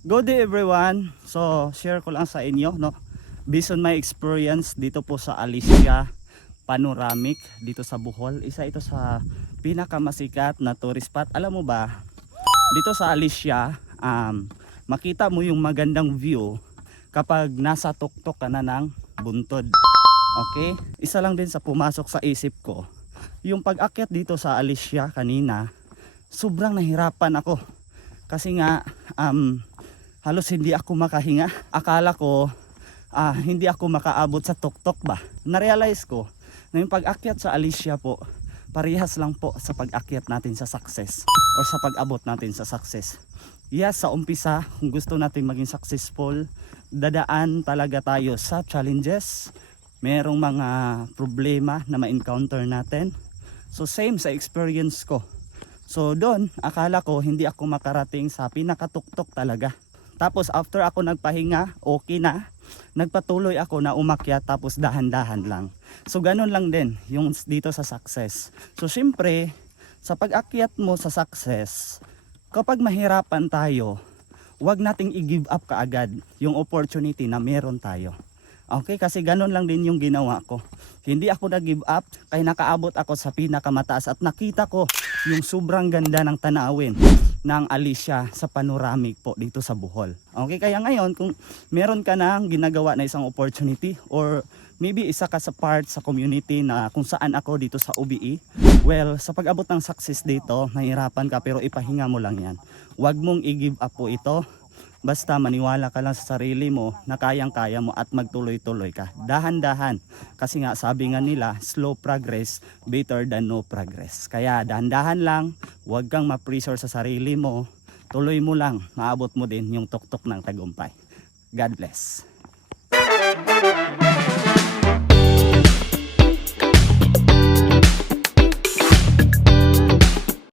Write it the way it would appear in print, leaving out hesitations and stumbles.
Good day everyone. So share ko lang sa inyo no. Based on my experience dito po sa Alicia Panoramic dito sa Bohol. Isa ito sa pinakamasikat na tourist spot. Alam mo ba? Dito sa Alicia, makita mo yung magandang view kapag nasa tuktok ka na ng buntod. Okay? Isa lang din sa pumasok sa isip ko. Yung pag-akyat dito sa Alicia kanina, sobrang nahirapan ako. Kasi nga halos hindi ako makahinga. Akala ko hindi ako makaabot sa tuktok ba. Narealize ko na yung pag-akyat sa Alicia po, parehas lang po sa pag-akyat natin sa success or sa pag-abot natin sa success. Yes, sa umpisa, kung gusto natin maging successful, dadaan talaga tayo sa challenges. Merong mga problema na ma-encounter natin. So same sa experience ko. So doon, akala ko hindi ako makarating sa pinakatuktok talaga. Tapos after ako nagpahinga, okay na. Nagpatuloy ako na umakyat tapos dahan-dahan lang. So ganun lang din yung dito sa success. So syempre, sa pag-akyat mo sa success, kapag mahirapan tayo, wag nating i-give up kaagad yung opportunity na meron tayo. Okay, kasi ganun lang din yung ginawa ko. Hindi ako nag-give up, kaya nakaabot ako sa pinakamataas at nakita ko yung sobrang ganda ng tanawin ng Alicia sa panoramic po dito sa Bohol. Okay, kaya ngayon kung meron ka nang ginagawa na isang opportunity or maybe isa ka sa part sa community na kung saan ako dito sa UBE, well, sa pag-abot ng success dito, nahirapan ka pero ipahinga mo lang yan. Huwag mong i-give up po ito. Basta maniwala ka lang sa sarili mo na kayang-kaya mo at magtuloy-tuloy ka. Dahan-dahan. Kasi nga sabi nga nila, slow progress better than no progress. Kaya dahan-dahan lang, huwag kang ma-pressure sa sarili mo. Tuloy mo lang, maabot mo din yung tuktok ng tagumpay. God bless.